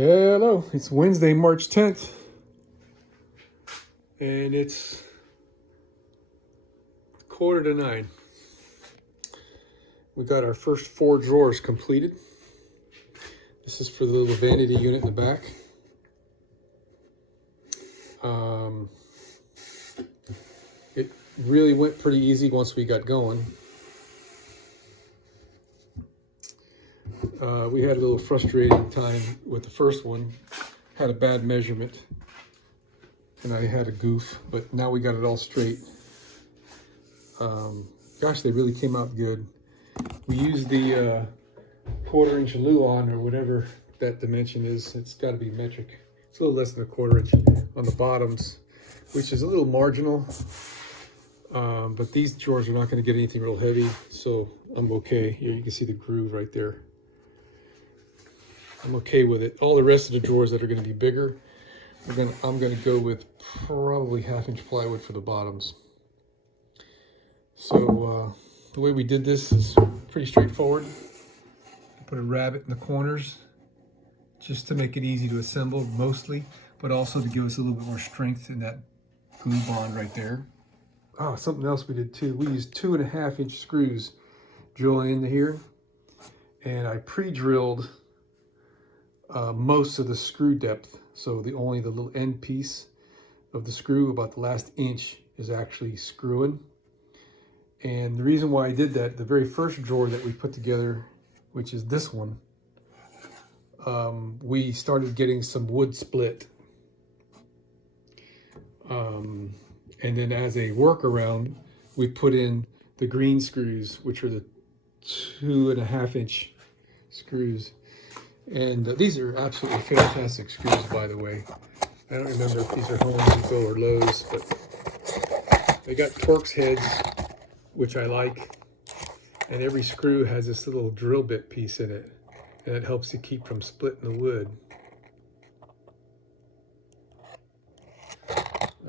Hello, it's Wednesday, March 10th, and it's 8:45. We got our first 4 drawers completed. This is for the little vanity unit in the back. It really went pretty easy once we got going. We had a little frustrating time with the first one. Had a bad measurement, and I had a goof, but now we got it all straight. Gosh, they really came out good. We used the 1/4 inch Luan or whatever that dimension is. It's got to be metric. It's a little less than 1/4 inch on the bottoms, which is a little marginal. But these drawers are not going to get anything real heavy, so I'm okay. Here you can see the groove right there. I'm okay with it. All the rest of the drawers that are going to be bigger, I'm going to go with probably 1/2 inch plywood for the bottoms. So the way we did this is pretty straightforward. I put a rabbet in the corners just to make it easy to assemble mostly, but also to give us a little bit more strength in that glue bond right there. Oh, something else we did too. We used 2.5 inch screws drilling into here, and I pre-drilled most of the screw depth. So only the little end piece of the screw, about the last inch, is actually screwing. And the reason why I did that, the very first drawer that we put together, which is this one, we started getting some wood split. And then as a workaround, we put in the green screws, which are the 2.5 inch screws. And these are absolutely fantastic screws, by the way. I don't remember if these are Home Depot or Lowe's, but they got Torx heads, which I like. And every screw has this little drill bit piece in it, and it helps to keep from splitting the wood.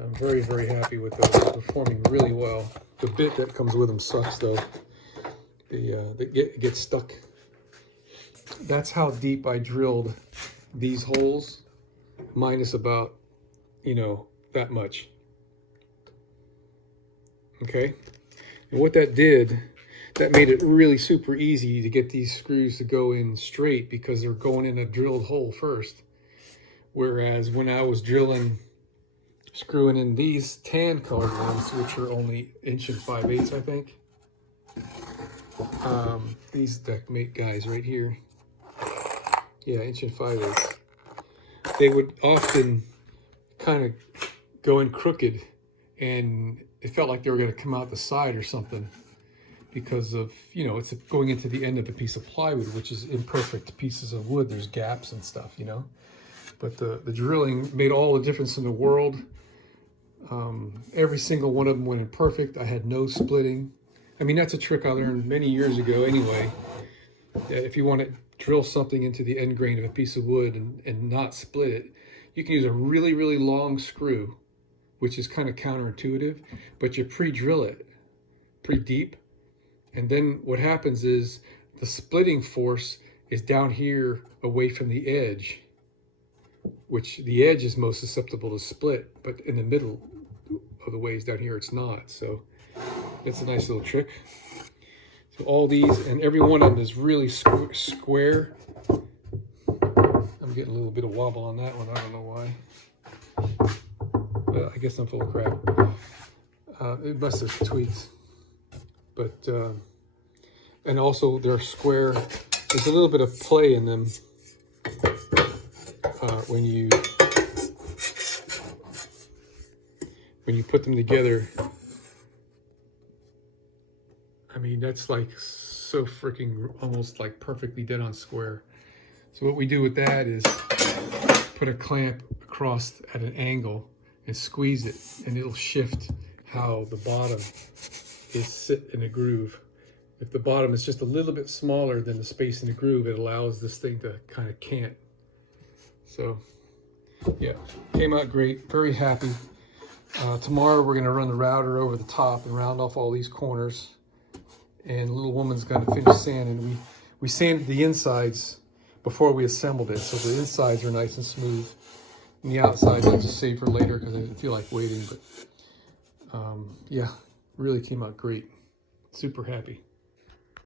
I'm very, very happy with those. They're performing really well. The bit that comes with them sucks, though. It gets stuck. That's how deep I drilled these holes, minus about, that much. Okay? And what that did, that made it really super easy to get these screws to go in straight because they're going in a drilled hole first. Whereas when I was screwing in these tan colored ones, which are only 1 5/8 inch, I think. These Deckmate guys right here. Yeah, 1 5/8 inch. They would often kind of go in crooked, and it felt like they were going to come out the side or something because of, it's going into the end of the piece of plywood, which is imperfect pieces of wood. There's gaps and stuff, But the drilling made all the difference in the world. Every single one of them went in perfect. I had no splitting. I mean, that's a trick I learned many years ago anyway. If you want to drill something into the end grain of a piece of wood and not split it, you can use a really, really long screw, which is kind of counterintuitive, but you pre-drill it pretty deep. And then what happens is the splitting force is down here away from the edge, which the edge is most susceptible to split, but in the middle of the ways down here, it's not. So that's a nice little trick. So all these, and every one of them is really square. I'm getting a little bit of wobble on that one. I don't know why. But I guess I'm full of crap. It must have tweaked. But, and also they're square. There's a little bit of play in them when you put them together. I mean, that's like so freaking almost like perfectly dead on square. So what we do with that is put a clamp across at an angle and squeeze it, and it'll shift how the bottom is sit in a groove. If the bottom is just a little bit smaller than the space in the groove, it allows this thing to kind of cant. So yeah, came out great, very happy. Tomorrow we're gonna run the router over the top and round off all these corners. And little woman's gonna finish sanding. We sanded the insides before we assembled it, so the insides are nice and smooth. And the outsides I just saved for later because I didn't feel like waiting. But yeah, really came out great. Super happy.